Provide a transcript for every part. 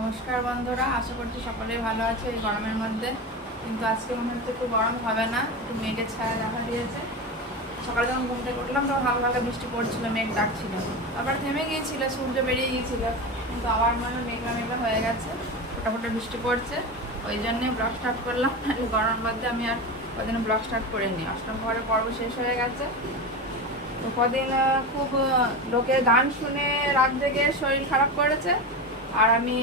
নমস্কার বন্ধুরা, আশা করছি সকলেই ভালো আছে এই গরমের মধ্যে। কিন্তু আজকে মনে হচ্ছে একটু গরম হবে না, একটু মেঘের ছায়া দেখা দিয়েছে। সকালে যখন ঘুম থেকে উঠলাম তখন হালকা হালকা বৃষ্টি পড়ছিল, মেঘ ডাকছিল, আবার থেমে গিয়েছিল, সূর্য বেরিয়ে গিয়েছিল, কিন্তু আবার মানে মেঘলা মেঘলা হয়ে গেছে, ফোটা ফোটা বৃষ্টি পড়ছে। ওই জন্যে ব্লগ স্টার্ট করলাম, নাহলে গরমের মধ্যে আমি আর কদিন ব্লগ স্টার্ট করিনি। অষ্টম ঘরের পর্ব শেষ হয়ে গেছে, তো কদিন খুব লোকের গান শুনে রাত জেগে শরীর খারাপ করেছে, আর আমি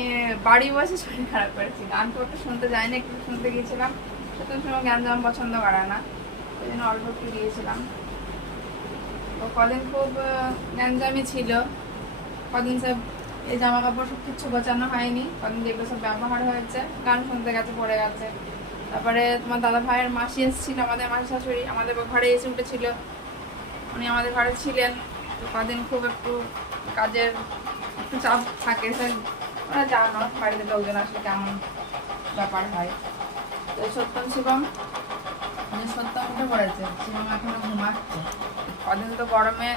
বাড়ি বসে শরীর খারাপ করেছি। গান তো একটু শুনতে যাইনি, একটু শুনতে গিয়েছিলাম, সেটার সময় গান যেমন পছন্দ করে না, ওই জন্য অল্প একটু গিয়েছিলাম। তো কদিন খুব গ্যাঞ্জামি ছিল, কদিন সব এই জামা কাপড় সব কিছু গোছানো হয়নি, কদিন যেগুলো সব ব্যবহার হয়েছে গান শুনতে গেছে, পড়ে গেছে। তারপরে তোমার দাদা ভাইয়ের মাসি এসেছিল, আমাদের মাসি শাশুড়ি আমাদের ঘরে এসে উঠেছিল, উনি আমাদের ঘরে ছিলেন। তো কদিন খুব একটু কাজের একটু চাপ থাকে, ওরা জানো বাড়িতে লোকজন আসলে কেমন ব্যাপার হয়। তো সত্যম শিবম সত্যম উঠে পড়েছে, শিবম এখনো ঘুমাচ্ছে। কদিন তো গরমে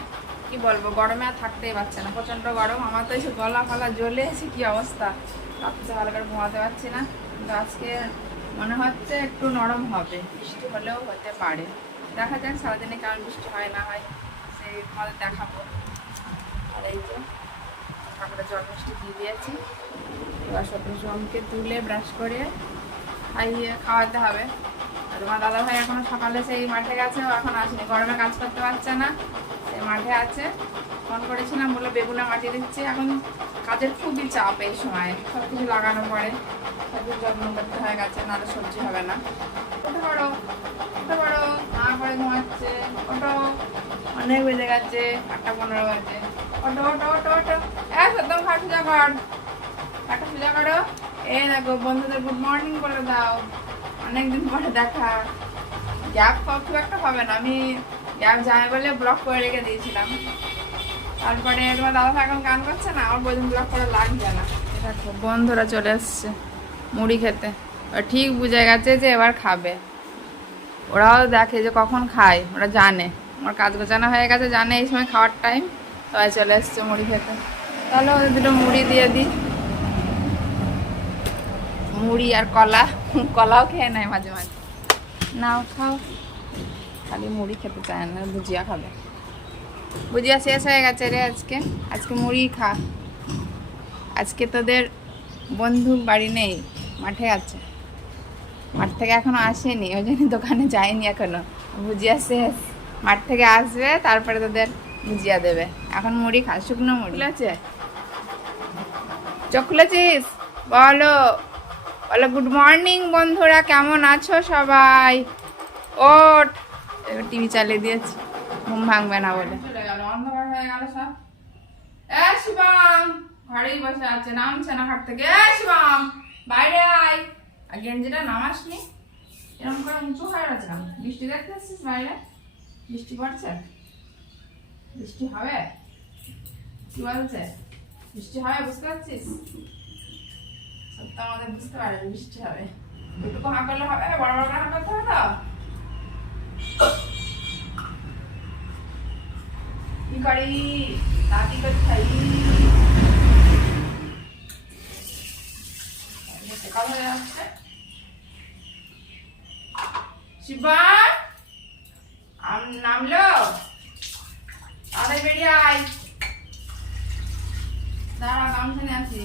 কি বলবো, গরমে আর থাকতেই পারছে না, প্রচণ্ড গরম। আমার তো এসে গলা ফলা জ্বলে এসে কি অবস্থা, রাত্রে ভালো করে ঘুমাতে পারছি না। কিন্তু আজকে মনে হচ্ছে একটু নরম হবে, বৃষ্টি হলেও হতে পারে, দেখা যাক সারাদিনে কেমন বৃষ্টি হয় না হয়, সেই তোমাদের দেখাবো। আর এই যে ঠাকুরের জল মিষ্টি দিয়ে দিয়েছি, এবার সত্যি সোমকে তুলে ব্রাশ করে খাওয়াতে হবে। আর তোমার দাদা ভাই এখনো সকালে সেই মাঠে গেছে, ও এখন আসেনি, গরমে কাজ করতে পারছে না, সেই মাঠে আছে। ফোন করেছিলাম, বলে বেগুনে মাটি দিচ্ছে। এখন কাজের খুবই চাপ এই সময়, সব কিছু লাগানো পড়ে, সব কিছু যত্ন করতে হয়ে গেছে, নাহলে সবজি হবে না। উঠে পড়ো, উঠে পড়ো, না করে ঘুমাচ্ছে। ওটো, অনেক বেজে গেছে, 8:15 বাজে। ওটো ওটো ওটো ওটো, সত্যম খাট সোজা কর, খাটটা সোজা করো। এই দেখো বন্ধুদের গুড মর্নিং বলে দাও, অনেকদিন পরে দেখা। গ্যাপ খুব একটা হবে না, আমি গ্যাপ যায় বলে ব্লক করে রেখে দিয়েছিলাম। তারপরে তোমার দাদা এখন গান করছে না, আমার বোঝুন ব্লক করে লাগবে না। দেখো বন্ধুরা চলে এসছে মুড়ি খেতে, ঠিক বুঝে গেছে যে এবার খাবে। ওরাও দেখে যে কখন খায়, ওরা জানে আমার কাজ গোছানো হয়ে গেছে, জানে এই সময় খাওয়ার টাইম, সবাই চলে এসছে মুড়ি খেতে। তাহলে ওদের দুটো মুড়ি দিয়ে দিই, মুড়ি আর কলা, কলাও খেয়ে নেয় মাঝে মাঝে। নাও খাও, খালি মুড়ি খেতে চায় না, ভুজিয়া খাবে। ভুজিয়া শেষ হয়ে গেছে রে আজকে, আজকে মুড়ি খা। আজকে তোদের বন্ধু বাড়ি নেই, মাঠে আছে, মাঠ থেকে এখনো আসেনি, ওই জন্য দোকানে যায়নি এখনো। ভুজিয়া শেষ, মাঠ থেকে আসবে তারপরে তোদের ভুজিয়া দেবে। এখন মুড়ি খা, শুকনো মুড়ি আছে। চোখ খুলেছিস? বলো বলো গুড মর্নিং বন্ধুরা, কেমন আছো সবাই? ওঠ, এবার টিভি চালিয়ে দিয়েছি, ঘুম ভাঙবে না বলে। চলে গেল, অন্ধকার হয়ে গেল সব। শিবম ঘরেই বসে আছে, নামছে না ঘর থেকে। শিবম বাইরে আয়, আর গেঞ্জিটা নামাসনি, এরকম করে উঁচু হয়ে গেছিলাম। বৃষ্টি দেখতে এসছিস বাইরে? বৃষ্টি পড়ছে, বৃষ্টি হবে, কি বলছে? বৃষ্টি হবে, বুঝতে পারছিস? সত্য আমাদের বুঝতে পারে বৃষ্টি হবে, একটু হাঁ করলে হবে, বড় বড় করে হাঁ করতে হবে। তো কি করি, দাদি কোথায়? কথা যাচ্ছে শিবা, নামলো, তাড়াতাড়ি বেরিয়ে আয়। দাঁড়া, গামছা নিয়ে আসি।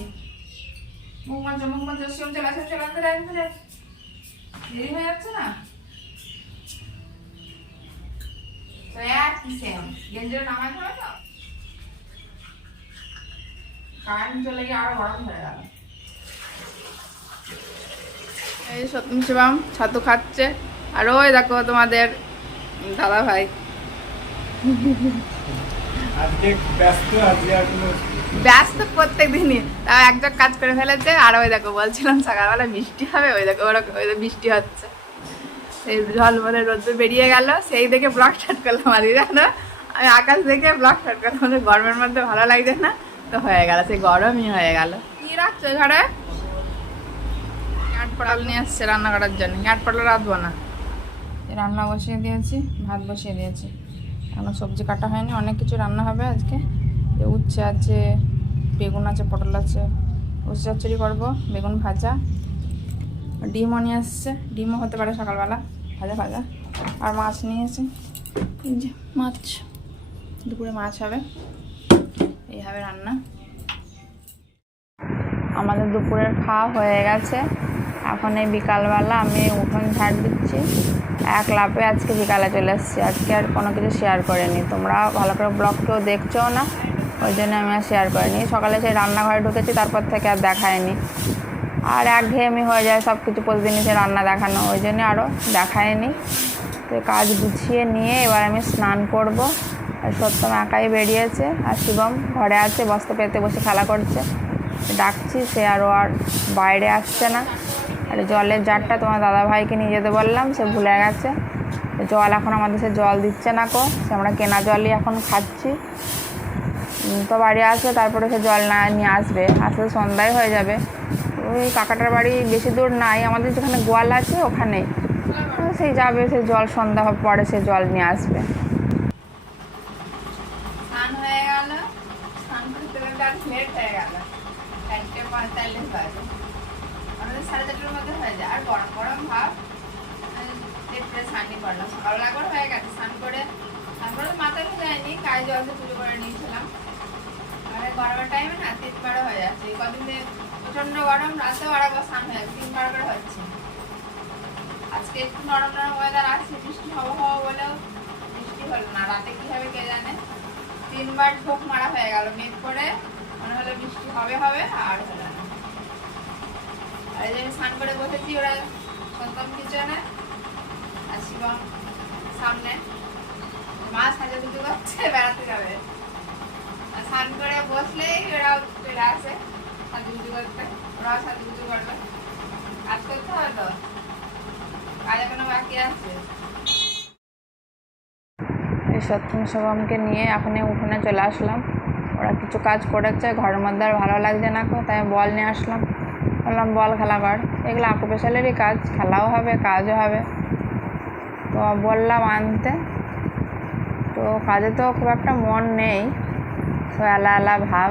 মুখ মাঝে শিবম চলে আসে, চলে আসতে দেরি হয়ে যাচ্ছে না? তো একই সেম, গেঞ্জিটা নামাইতে হবে তো, কারেন্ট চলে গিয়ে আরো গরম হয়ে গেল। এই সত্যম শিবম ছাতু খাচ্ছে, আর ওই দেখো তোমাদের দাদা ভাই ব্যস্ত প্রত্যেক দিনই, তাও একজন কাজ করে ফেলেছে। আর ওই দেখো বলছিলাম সকালবেলা বৃষ্টি হবে, ওই দেখো ওরা বৃষ্টি হচ্ছে, সেই জল বলে রোদ্দুর বেরিয়ে গেল, সেই দেখে ব্লগ স্টার্ট করলাম। আর জানো আমি আকাশ দেখে ব্লগ স্টার্ট করলাম, গরমের মধ্যে ভালো লাগছে না, তো হয়ে গেল, সেই গরমই হয়ে গেল। কি রাখছো ঘরে? গাঁট পটল নিয়ে আসছে রান্না করার জন্য, গাঁট পটল রাঁধবো না, রান্না বসিয়ে দিয়েছি, ভাত বসিয়ে দিয়েছি, এখনো সবজি কাটা হয়নি, অনেক কিছু রান্না হবে আজকে। উচ্ছে আছে, বেগুন আছে, পটল আছে, উচ্ছে চচ্চড়ি করবো, বেগুন ভাজা, ডিমও নিয়ে আসছে, ডিমও হতে পারে সকালবেলা ভাজা ভাজা, আর মাছ নিয়েছে, এই যে মাছ, দুপুরে মাছ হবে, এই হবে রান্না। আমাদের দুপুরের খাওয়া হয়ে গেছে। এখন এই বিকালবেলা আমি উঠোন ঝাড় দিচ্ছি, এক লাফে আজকে বিকালে চলে এসেছি। আজকে আর কোনো কিছু শেয়ার করিনি, তোমরা ভালো করে ব্লগ কেউ দেখছো না, ওই জন্য আমি আর শেয়ার করিনি। সকালে সেই রান্নাঘরে ঢুকেছি, তারপর থেকে আর দেখায়নি, আর একঘেয়েমি হয়ে যায় সব কিছু প্রতিদিনই সে রান্না দেখানো, ওই জন্য আরও দেখায়নি। তো কাজ গুছিয়ে নিয়ে এবার আমি স্নান করব। আর সত্যম একাই বেরিয়েছে, আর শিবম ঘরে আছে, বস্তা পেতে বসে খেলা করছে, ডাকছি, সে আর বাইরে আসছে না। আর জলের জারটা তোমার দাদাভাইকে নিয়ে যেতে বললাম, সে ভুলে গেছে। জল এখন আমাদের সে জল দিচ্ছে না কো, সে আমরা কেনা জলই এখন খাচ্ছি। তো বাড়ি আসবে, তারপরে সে জল না নিয়ে আসবে, আসলে সন্ধ্যায় হয়ে যাবে। ওই কাকাটার বাড়ি বেশি দূর নাই, আমাদের যেখানে গোয়াল আছে ওখানেই, সেই যাবে, সে জল সন্ধ্যা পরে সে জল নিয়ে আসবে। স্নান হয়ে গেল, স্নান করতে লেট হয়ে গেল, 4:45 বাজে, আমাদের 4:30টার মধ্যে হয়ে যায়। আর গরম গরম ভাব, লেটে স্নানই করলাম, সকালবেলা করে হয়ে গেছে স্নান করে। তারপরে মাথায় যায়নি, গায়ে জল দিয়ে পুজো করে নিয়েছিলাম। আর গরমের টাইমে না 3বার হয়ে যাচ্ছে, কদিন প্রচন্ড গরম, রাতেও আরেকবার স্নান হয়ে যাচ্ছে, 3বার করে হচ্ছে। আজকে একটু নরম নরম ওয়েদার আসছে, বৃষ্টি হবো বলেও বৃষ্টি হলো না, রাতে কি হবে কে জানে। 3বার ঢোক মারা হয়ে গেল, মেঘ করে মনে হলো বৃষ্টি হবে হবে, আর হলো না। আর এই যে আমি স্নান করে বসেছি, ওরা সন্তম কিচেনে আর শিবম সামনে, মা সাজাগুজু করছে, বেড়াতে যাবে। আর স্নান করে বসলেই ওরাও চলে আসে সাজুগুজু করতে, ওরাও সাজুগুজু করবে। কাজ করতে হবে তো, কাজ এখনো বাকি আছে। এই সত্যম শিবমকে নিয়ে এখনই উঠোনে চলে আসলাম। ওরা কিছু কাজ করেছে ঘরের মধ্যে, আর ভালো লাগছে না কো, তাই বল নিয়ে আসলাম, বললাম বল খেলা কর। এগুলো আকুপেশালেরই কাজ, খেলাও হবে কাজও হবে, তো বললাম আনতে। তো কাজে তো খুব একটা মন নেই, তো এলা এলা ভাব,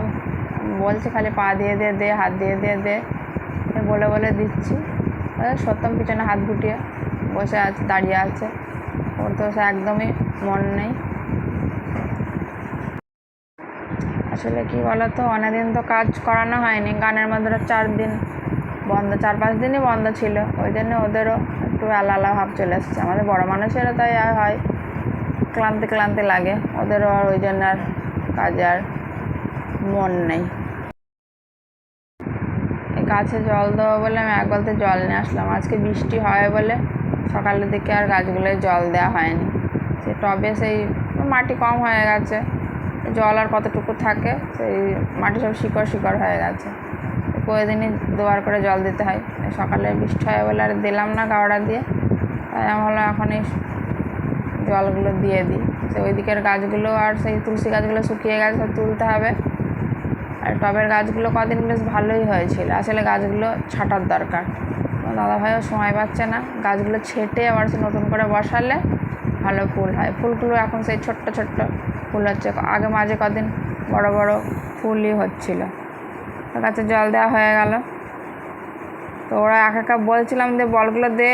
বলছে খালি পা দিয়ে দিয়ে দে, হাত দিয়ে দিয়ে দে, বলে বলে দিচ্ছি। সত্যম পিছনে হাত গুটিয়ে বসে আছে, দাঁড়িয়ে আছে, ওর তো সে একদমই মন নেই। আসলে কি বলতো, অনেকদিন তো কাজ করানো হয়নি, গানের মধ্যে 4 দিন বন্ধ, 4-5 দিনই বন্ধ ছিল, ওই জন্য ওদেরও একটু আলাদা ভাব চলে এসছে। আমাদের বড় মানুষেরও তাই হয়, ক্লান্তি ক্লান্তি লাগে, ওদেরও আর ওই জন্য আর কাজে আর মন নেই। এই গাছে জল দেবো বলে আমি এক বালতি জল নিয়ে আসলাম। আজকে বৃষ্টি হয় বলে সকালের দিকে আর গাছগুলোয় জল দেওয়া হয়নি, সে টবে সেই মাটি কম হয়ে গেছে, জল আর কতটুকু থাকে, সেই মাটি সব শিকড় শিকড় হয়ে গেছে, প্রতিদিনই 2বার করে জল দিতে হয়। সকালে বৃষ্টি হয় বলে আর দিলাম না গাওড়া দিয়ে, তাই আমি হলো এখন এই জলগুলো দিয়ে দিই। সে ওই দিকের গাছগুলো আর সেই তুলসী গাছগুলো শুকিয়ে গেছে, সব তুলতে হবে। আর টবের গাছগুলো কদিন বেশ ভালোই হয়েছিল, আসলে গাছগুলো ছাঁটার দরকার, দাদাভাইও সময় পাচ্ছে না, গাছগুলো ছেটে আবার সে নতুন করে বসালে ভালো ফুল হয়। ফুলগুলো এখন সেই ছোট্ট ছোট্ট ফুল হচ্ছে, আগে মাঝে কদিন বড় বড় ফুলই হচ্ছিল। তো গাছে জল দেওয়া হয়ে গেল। তো ওরা একা বলছিলাম যে বলগুলো দে,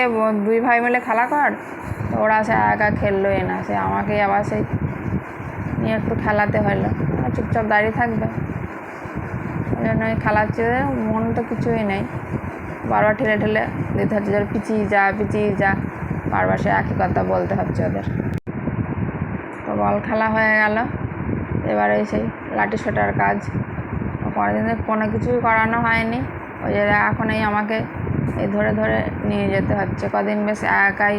2 ভাই মিলে খেলা কর, তো ওরা সে একা খেললোই না, সে আমাকেই আবার সেই নিয়ে একটু খেলাতে হলো, চুপচাপ দাঁড়িয়ে থাকবে, ওই জন্য ওই খেলাচ্ছে, মন তো কিছুই নেই, বারবার ঠেলে ঠেলে দিতে হচ্ছে, যার পিছিয়ে যা পিছিয়ে যা, বারবার সে একই কথা বলতে হচ্ছে ওদের। তো বল খেলা হয়ে গেল, এবারে সেই লাঠি ছোটার কাজ, পরের দিন কোনো কিছুই করানো হয়নি, ওই জন্য এখন এই আমাকে এই ধরে ধরে নিয়ে যেতে হচ্ছে। কদিন বেশ একাই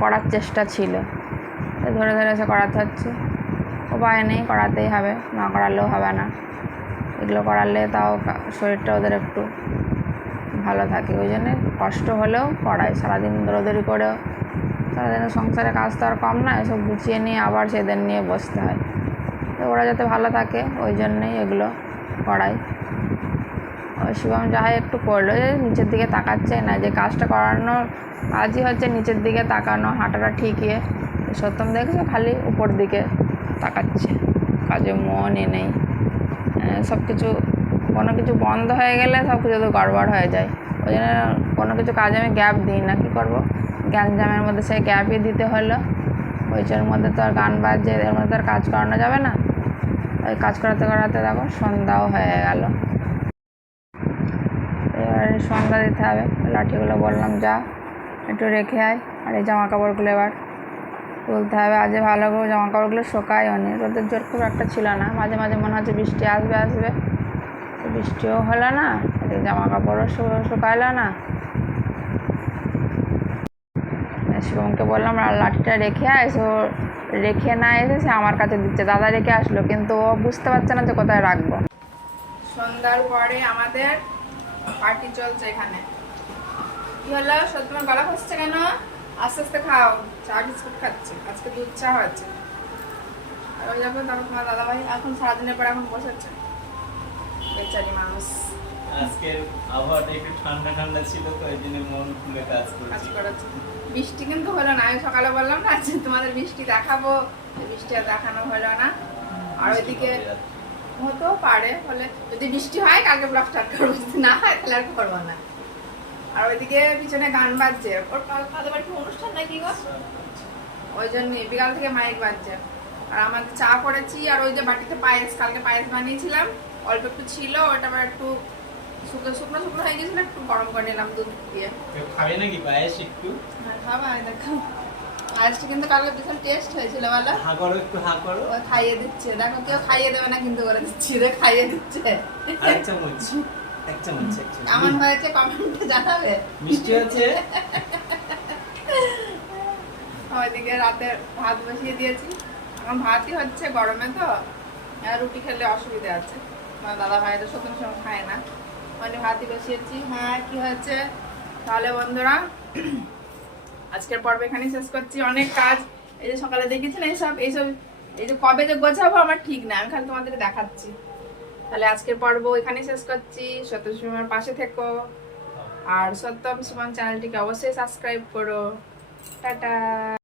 করার চেষ্টা ছিল, ধরে ধরে এসে করাতে হচ্ছে, উপায় নেই, করাতেই হবে, না করালেও হবে না। এগুলো করালে তাও শরীরটা ওদের একটু ভালো থাকে, ওই জন্যে কষ্ট হলেও করাই। সারাদিন দৌড়াদৌড়ি করেও, সারাদিনের সংসারে কাজ তো আর কম না, এসব গুছিয়ে নিয়ে আবার সেদের নিয়ে বসতে হয়, তো ওরা যাতে ভালো থাকে ওই জন্যেই এগুলো করাই। ওই শিবম যাই একটু করলো, যে নিচের দিকে তাকাচ্ছে না, যে কাজটা করানোর কাজই হচ্ছে নিচের দিকে তাকানো, হাঁটাটা ঠিকই। সত্যম দেখছে খালি উপর দিকে তাকাচ্ছে, কাজে মনই নেই, সব কিছু কোনো কিছু বন্ধ হয়ে গেলে সব কিছু তো গড়বড় হয়ে যায়। ওই জন্য কোনো কিছু কাজে আমি গ্যাপ দিই না। কী করবো, গ্যাঞ্জামের মধ্যে সেই গ্যাপই দিতে হলো। ওইটার মধ্যে তো আর গান বাজছে, এর মধ্যে তো আর কাজ করানো যাবে না। ওই কাজ করাতে করাতে দেখো সন্ধ্যাও হয়ে গেল। এবার সন্ধ্যা দিতে হবে। লাঠিগুলো বললাম যা একটু রেখে আয়। আর এই জামা কাপড়গুলো এবার তুলতে হবে। আজ ভালো করে জামা কাপড়গুলো শোকায়ও নি, রোদের জোর খুব একটা ছিল না। মাঝে মাঝে মনে হচ্ছে বৃষ্টি আসবে, তো বৃষ্টিও হলো না, এদিকে জামা কাপড়ও শুকাইলো না। শিবমকে বললাম আর লাঠিটা রেখে আয়, রেখে না এসে সে আমার কাছে দিচ্ছে। দাদা রেখে আসলো, কিন্তু ও বুঝতে পারছে না যে কোথায় রাখবো। সন্ধ্যার পরে আমাদের পার্টি চলছে এখানে। কি হলো, তোমার গলা খসছে কেন? আস্তে আস্তে খাও, চা বিস্কুট খাচ্ছে, আজকে দুধ চা হচ্ছে। আর ওই যাবে তারপর তোমার দাদাভাই এখন সারাদিনের পর এখন বসেছে, বেচারি মানুষ। আজকের আবহাওয়াটা একটু ঠান্ডা ঠান্ডা ছিল, তো এই জন্য মন খুলে কাজ করেছে। বৃষ্টি কিন্তু হলো না, আমি সকালে বললাম না যে তোমাদের বৃষ্টি দেখাবো, বৃষ্টি আর দেখানো হলো না। আর ওইদিকে হতেও পারে, হলে যদি বৃষ্টি হয় কালকে ব্লগ স্টার্ট করবো, যদি না হয় তাহলে আর করবো না। আর ওইদিকে পিছনে গান বাজছে, ওর কাদের বাড়ি অনুষ্ঠান নাকি গো, ওই জন্য বিকাল থেকে মাইক বাজছে। আর আমাদের চা করেছি, আর ওই যে বাটিতে পায়েস, কালকে পায়েস বানিয়েছিলাম, অল্প একটু ছিল, ওটা আবার একটু শুকনো শুকনো হয়ে গেছিল, একটু গরম করে নিলাম দুধ দিয়ে। খাবে নাকি পায়েস একটু? হ্যাঁ খাবা, দেখো পায়েসটা কিন্তু কালকে ভীষণ টেস্ট হয়েছিল। বলো হা করো, একটু হা করো। ও খাইয়ে দিচ্ছে, দেখো কেউ খাইয়ে দেবে না কিন্তু বলে দিচ্ছি, খাইয়ে দিচ্ছে। এক চামচ, এক চামচ। কেমন হয়েছে কমেন্টে জানাবে। মিষ্টি আছে। ওইদিকে রাতে ভাত বসিয়ে দিয়েছি, এখন ভাতই হচ্ছে, গরমে তো রুটি খেলে অসুবিধা আছে। আমার দাদা ভাই তো সত্যি সময় খায় না, মানে ভাতই বসিয়েছি। হ্যাঁ কি হয়েছে তাহলে বন্ধুরা, আজকের পর্ব এখানেই শেষ করছি। অনেক কাজ, এই যে সকালে দেখেছি না, এইসব এই যে কবে যে গোছাবো আমার ঠিক না, আমি খালি তোমাদের দেখাচ্ছি। তাহলে আজকের পর্ব এখানেই শেষ করছি। সত্য সুমনের পাশে থেকো, আর সত্যম সুমন চ্যানেলটিকে অবশ্যই সাবস্ক্রাইব করো। টাটা।